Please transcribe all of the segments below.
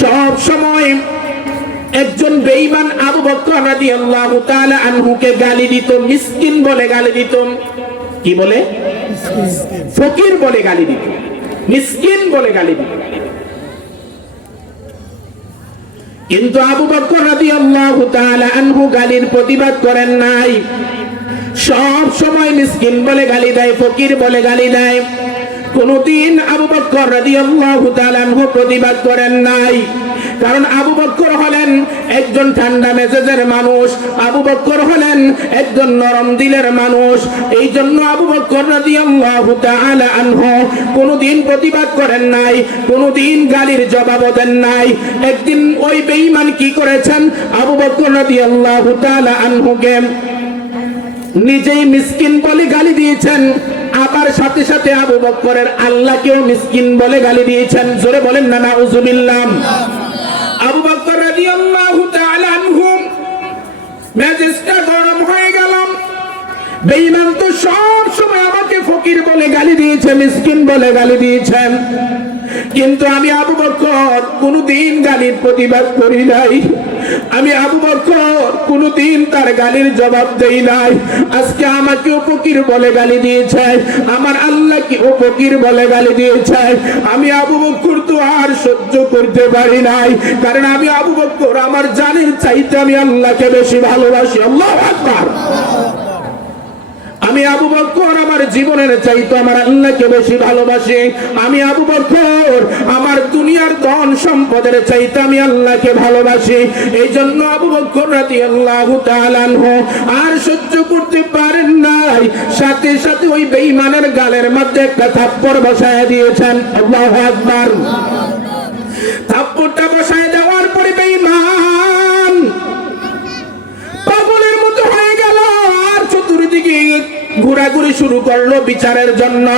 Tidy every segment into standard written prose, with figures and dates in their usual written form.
সব সময় একজন বেঈমান আবু বকর রাদিয়াল্লাহু তাআলা আনহুকে গালি দিত, মিসকিন বলে গালি দিত। কি বলে? ফকির বলে গালি দিত, মিসকিন বলে গালি দিত। কিন্তু আবু বকর রাদিয়াল্লাহু তাআলা আনহু গালির প্রতিবাদ করেন নাই। সব সময় মিসকিন বলে গালি দেয়, ফকির বলে গালি দেয়। কোনদিন আবু বকর রাদিয়াল্লাহু তাআলা আনহু প্রতিবাদ করেন নাই। কারণ আবু বকর হলেন একজন ঠান্ডা মেজাজের মানুষ, আবু বকর হলেন একজন নরম দিলের মানুষ। এই জন্য আবু বকর রাদিয়াল্লাহু তাআলা আনহু কোনদিন প্রতিবাদ করেন নাই, কোনদিন গালির জবাব দেন নাই। একদিন ওই বেঈমান কি করেছেন, আবু বকর রাদিয়াল্লাহু তাআলা আনহুকে নিজেই মিসকিন বলে গালি দিয়েছেন, আবার সাথে সাথে আবু বকরের আল্লাহকেও মিসকিন বলে গালি দিয়েছেন। জোরে বলেন না নাউজুবিল্লাহ। আবু বকর রাদিয়াল্লাহু তাআলা আনহু মেজাজটা গরম হয়ে গেল। বেঈমান তো সব সময় আমাকে ফকির বলে গালি দিয়েছে, মিসকিন বলে গালি দিয়েছেন, কিন্তু আমি আবু বকর কোনদিন গালির প্রতিবাদ করি নাই। আমি আবু বকর কোনদিন তার গালির জবাব দেই নাই। আজকে আমাকে ফকির বলে গালি দিয়েছে, আমার আল্লাহকে ফকির বলে গালি দিয়েছে। আমি আবু বকর তো আর সহ্য করতে পারি নাই, কারণ আমি আবু বকর আমার জানের চাইতে আমি আল্লাহকে বেশি ভালোবাসি। আল্লাহু আকবার। আমি আবু বকর আমার জীবনের চাইতে আমার আল্লাহকে বেশি ভালোবাসি। আমি আবু বকর আমার দুনিয়ার ধন সম্পদের চাইতে আমি আল্লাহকে ভালোবাসি। এই জন্য আবু বকর রাদিয়াল্লাহু তাআলা আনহু আর সহ্য করতে পারেন নাই, সাথে সাথে ওই বেঈমানের গালের মধ্যে একটা থাপ্পড় বসায় দিয়েছেন। আল্লাহু আকবার। থাপ্পড়টা বসায় দেওয়ার পরে বেঈমান পাগলের মতো হয়ে গেল, আর চতুর্দিকে ঘোরাঘুরি শুরু করলো বিচারের জন্য।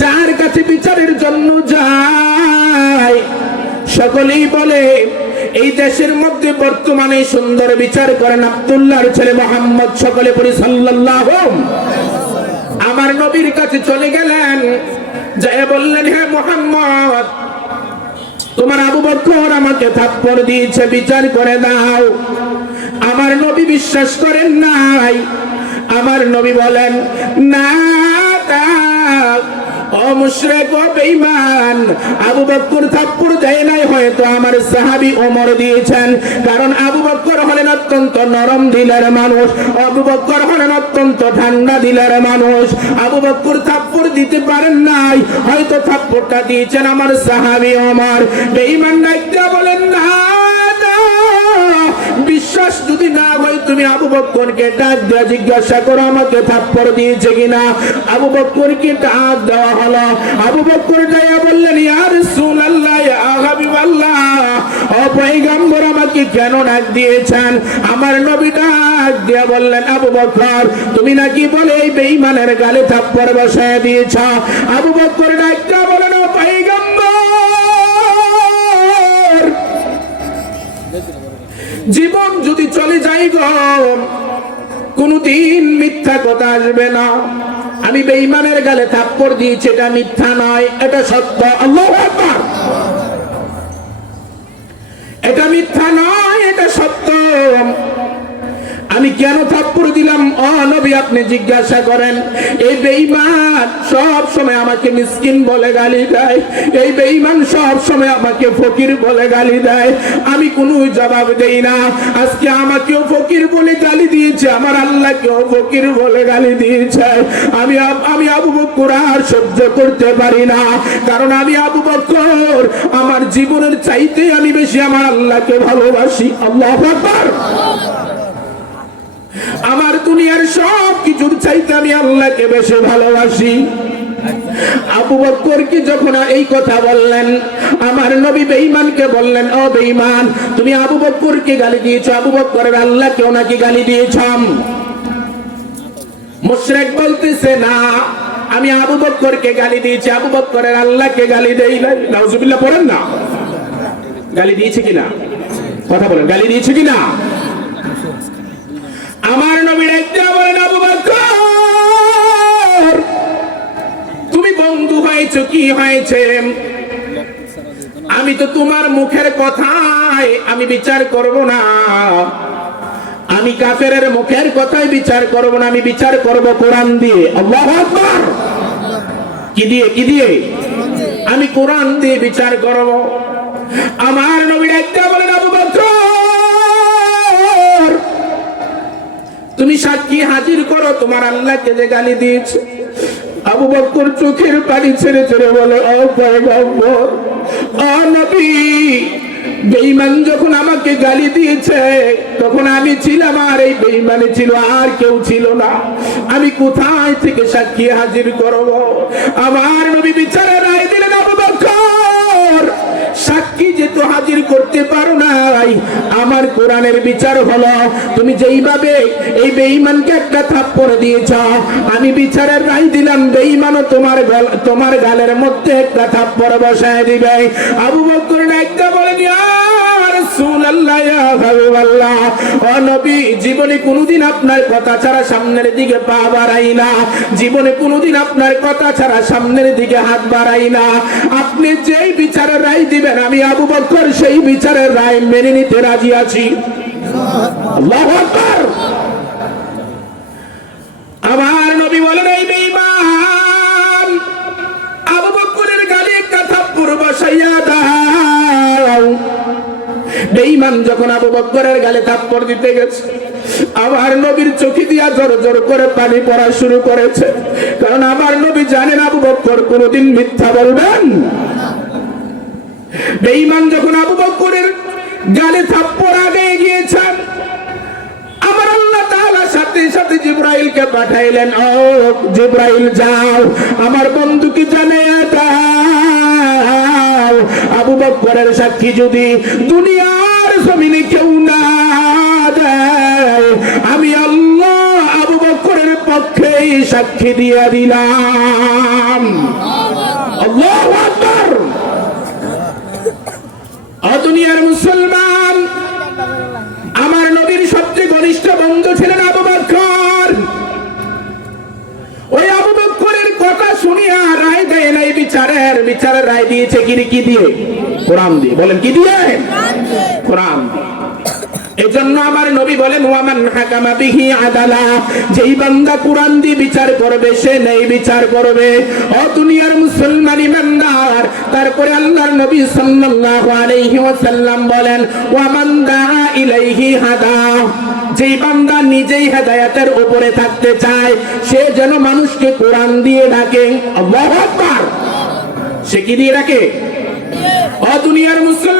যার কাছে বিচারের জন্য যায় সকলেই বলে এই দেশের মধ্যে বর্তমানে সুন্দর বিচার করেন আব্দুল্লাহর ছেলে মুহাম্মদ। সকলে পড়ি সাল্লাল্লাহু। আমার নবীর কাছে চলে গেলেন, যায় বললেন, হে মুহাম্মদ, তোমার আবু বকর আমাকে থাপ্পড় দিয়েছে, বিচার করে দাও। আমার নবী বিশ্বাস করেন নাই। আমার নবী বলেন, না ও মুশরিক, ও বেঈমান, আবু বকর থাপ্পড় দেয় নাই, হয়তো আমার সাহাবী ওমর দিয়েছেন। কারণ আবু বকর হলেন অত্যন্ত নরম দিলের মানুষ, আবু বকর হলেন অত্যন্ত ঠান্ডা দিলের মানুষ। আবু বকর থাপ্পড় দিতে পারেন নাই, হয়তো থাপ্পড়টা দিয়েছেন আমার সাহাবী ওমর। বেঈমান ডাকতে বলেন, না, বিশ্বাস যদি না হয় তুমি আবু বকরকে ডাক দিয়ে জিজ্ঞাসা করো আমাকে থাপ্পড় দিয়েছে কিনা। আবু বকরকে ডাক দেওয়া হলো। আবু বকর যাইয়া বললেন, ইয়া রাসূলুল্লাহ, ইয়া হাবিবাল্লাহ, ও পয়গম্বর, আমাকে কেন ডাক দিয়েছেন? আমার নবী ডাক দিয়া বললেন, আবু বকর, তুমি নাকি বলে এই বেঈমানের গালে থাপ্পড় বসায় দিয়েছ। আবু বকর ডাক দিয়া বলেন, ও পয়গম্বর, জীবন যদি চলে যাই গো, কোনদিন মিথ্যা কথা আসবে না। আমি বেঈমানের গালে থাপ্পড় দিয়েছি, এটা মিথ্যা নয়, এটা সত্য। আল্লাহু আকবার। এটা মিথ্যা নয়, এটা সত্য। আমি কেন থাপ্পড় দিলাম, ও নবী আপনি জিজ্ঞাসা করেন। এই বেঈমান সব সময় আমাকে মিসকিন বলে গালি দেয়, এই বেঈমান সব সময় আমাকে ফকির বলে গালি দেয়, আমি কোনো জবাব দেই না। আজকে আমাকেও ফকির বলে গালি দিয়েছে, আমার আল্লাহকেও ফকির বলে গালি দিয়েছে। আমি আবু বকর আর সহ্য করতে পারি না, কারণ আমি আবু বকর আমার জীবনের চাইতে আমি বেশি আমার আল্লাহকে ভালোবাসি। আল্লাহু আকবার। আমার দুনিয়ার সব কিছুর চাইতে আমি আল্লাহকে বেশি ভালোবাসি। আবু বকর কি যখন এই কথা বললেন, আমার নবী বেঈমানকে বললেন, ও বেঈমান, তুমি আবু বকরকে গালি দিয়েছো, আবু বকরের আল্লাহকেও নাকি গালি দিয়েছ? মুশরিক বলতেছে, না, আমি আবু বকরকে গালি দিয়েছি, আবু বকরের আল্লাহকে গালি দেই নাই। নাউজুবিল্লাহ পড়েন না। গালি দিয়েছে কিনা কথা বলেন, গালি দিয়েছে কিনা? আমার নবীর একটা বলেন, আবু বকর, তুমি বন্ধু হয়েছো, কি হয়েছে? আমি তো তোমার মুখের কথায় আমি বিচার করব না, আমি কাফেরের মুখের কথায় বিচার করব না, আমি বিচার করব কোরআন দিয়ে। আল্লাহু আকবার। কি দিয়ে? কি দিয়ে? আমি কোরআন দিয়ে বিচার করব। আমার নবী একটা বলেন, আবু বকর তুমি সাক্ষী হাজির করো তোমার আল্লাহকে যে গালি দিয়েছে। আবু বকর চোখের পানি ছেড়ে ছেড়ে বলে, ও পয়গম্বর, ও নবী, বেঈমান যখন আমাকে গালি দিয়েছে তখন আমি ছিলাম, আর এই বেঈমানে ছিল, আর কেউ ছিল না। আমি কোথায় থেকে সাক্ষী হাজির করব? আমার নবী বিচারের রায় দিলেন, আবু বকর সাক্ষী যেহেতু হাজির করতে পারো নাই, আমার কোরআনের বিচার হলো তুমি যেইভাবে এই বেঈমানকে একটা থাপ্পড় দিয়েছ, আমি বিচারের রায় দিলাম বেঈমানও তোমার গালের মধ্যে একটা থাপ্পড় বসায় দিবে। আবু বকর একটা বলেন, ইয়া রাসূলুল্লাহ, ইয়া হাবিবাল্লাহ, ও নবী, জীবনে কোনোদিন আপনার কথা ছাড়া সামনের দিকে পা বাড়াই না, জীবনে কোনোদিন আপনার কথা ছাড়া সামনের দিকে হাত বাড়াই না। আপনি যেই বিচারের রায় দিবেন আমি আবু বকর সেই বিচারের রায় মেনে নিতে রাজি আছি। আল্লাহু আকবার। আমার নবী বলেন, এই বেঈমান আবু বকরের গালে একটা থাপ্পড় বসাইয়া দাও। বেঈমান যখন আবু বকরের গালে থাপ্পড় দিতে গেছে, আমার নবীর চোখে দিয়া জোর জোর করে পানি পড়া শুরু করেছে, কারণ আমার নবী জানেন আবু বকর কোনোদিন মিথ্যা বলবেন। বেঈমান যখন আবু বকরের গালে থাপ্পড় আগে গিয়েছেন, আমার আল্লাহ তাআলা সাথে সাথে জিবরাইলকে পাঠাইলেন, ও জিবরাইল যাও আমার বন্ধুকে জানিয়ে দাও, আবু বকরের সাক্ষী যদি দুনিয়ার জমিনে কেউ না দেয়, আমি আল্লাহ আবু বকরের পক্ষেই সাক্ষী দিয়ে দিলাম। আল্লাহু আকবার। দুনিয়ার মুসলমান, আমার নবীর সবচেয়ে ঘনিষ্ঠ বন্ধু ছিলেন আবু বকর। ওই আবু বকরের কথা শুনিয়া রায় দেয় নাই বিচারের রায় দিয়েছে কি দিয়ে? কোরআন দিয়ে। বলেন কি দিয়ে? কোরআন দিয়ে। এজন্য আমার নবী বলেন, ওয়ামান হাকামা বিহি আদালা, যেই বান্দা কোরআন দিয়ে বিচার করবে সে নেই বিচার করবে। ও দুনিয়ার মুসলমান ইমানদার, তারপরে আল্লাহর নবী সাল্লাল্লাহু আলাইহি ওয়াসাল্লাম বলেন, ওয়ামান দাআ ইলাইহি হাদা, যেই বান্দা নিজেই হেদায়েতের উপরে থাকতে চায় সে যেন মানুষকে কোরআন দিয়ে ডাকে। আল্লাহু আকবার। সে কি দিয়ে ডাকে? ও দুনিয়ার মুসলমান